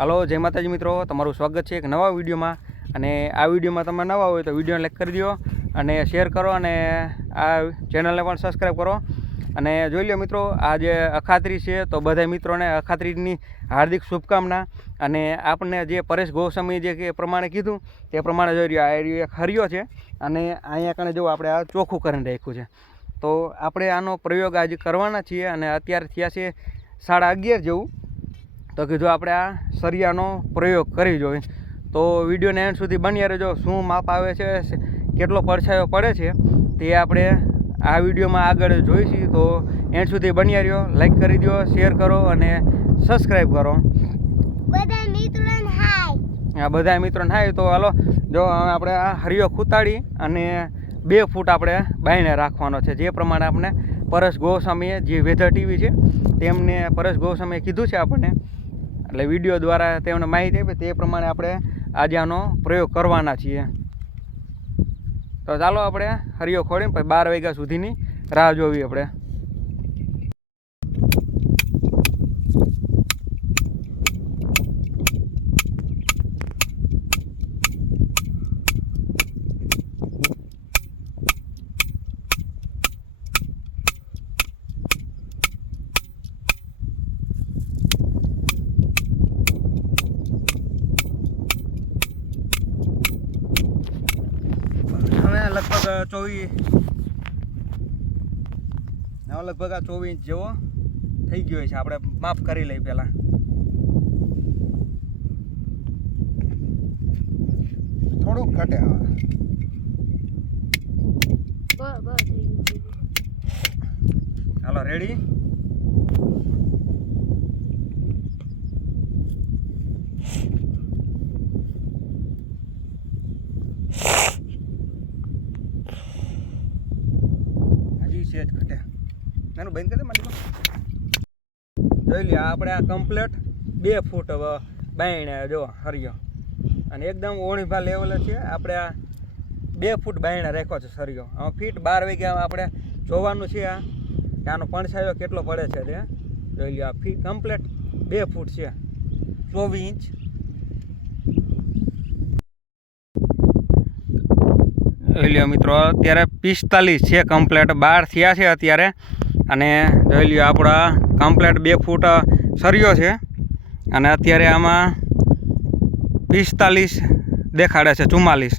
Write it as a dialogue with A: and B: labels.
A: હાલો, જય માતાજી મિત્રો. તમારું સ્વાગત છે એક નવા વિડીયોમાં. અને આ વિડીયોમાં તમે નવા હોય તો વિડીયોને લાઈક કરી દો અને શેર કરો અને આ ચેનલને પણ સબસ્ક્રાઈબ કરો. અને જોઈ લો મિત્રો, આ જે અખાત્રી છે તો બધા મિત્રોને અખાત્રીની હાર્દિક શુભકામના. અને આપણને જે પરેશ ગોસ્વામી જે પ્રમાણે કીધું, તે પ્રમાણે જોઈ રહ્યો આ એરિયો એક હરિયો છે. અને અહીંયા કણે જો આપણે આ ચોખ્ખું કરીને રાખ્યું છે. તો આપણે આનો પ્રયોગ આજે કરવાના છીએ અને અત્યારે થયા છે સાડા અગિયાર જેવું. તો કીધું આપણે આ સરિયાનો પ્રયોગ કરી જોઈએ તો વિડીયોને એન્ડ સુધી બન્યા રહેજો. શું માપ આવે છે કેટલો પડછાયો પડે છે તે આપણે આ વિડીયોમાં આગળ જોઈશું. તો એન્ડ સુધી બન્યા રહ્યો. લાઈક કરી દો શેર કરો અને સબસ્ક્રાઈબ કરો.
B: બધા મિત્રોને હાય.
A: આ બધા મિત્રોને હાય. તો હાલો જો આપણે આ હરિયો ખૂતાડી અને બે ફૂટ આપણે બાયણે રાખવાનો છે. જે પ્રમાણે આપણે પરેશ ગોસ્વામીએ જે વેધર ટીવી છે તેમને પરેશ ગોસ્વામીએ કીધું છે આપણને. એટલે વીડિયો દ્વારા તેમને માહિતી આપી, તે પ્રમાણે આપણે આજે આનો પ્રયોગ કરવાના છીએ. તો ચાલો આપણે હરિયો ખોડીને પછી બાર વાગ્યા સુધીની રાહ જોવી આપણે હવે લગભગ ચોવીસ. હવે લગભગ આ ચોવીસ ઇંચ જેવો થઈ ગયો છે. આપણે માફ કરી લઈએ પહેલાં.
C: થોડુંક ઘટે હવે.
A: હાલો રેડી સેજ ઘટે. નાનું બંધ કરી દે મારી જોઈ લે આપણે આ કમ્પ્લેટ બે ફૂટ હવે બાયણે જો હરિયો. અને એકદમ ઓણીભા લેવલે છે. આપણે આ બે ફૂટ બાયણા રાખ્યો છે સરિયો હવે ફીટ બાર વાગ્યા આપણે જોવાનું છે આ. આનો પડછાયો કેટલો પડે છે તે. જોઈ લ્યો, આ ફીટ કમ્પ્લેટ બે ફૂટ છે. ચોવીસ ઇંચ. જોઈ લ્યો મિત્રો, અત્યારે પિસ્તાલીસ છે કમ્પ્લેટ બાર થયા છે અત્યારે. અને જોઈ લ્યો આપણા કમ્પ્લેટ બે ફૂટ સર્યો છે. અને અત્યારે આમાં પિસ્તાલીસ દેખાડે છે, ચુમ્માલીસ.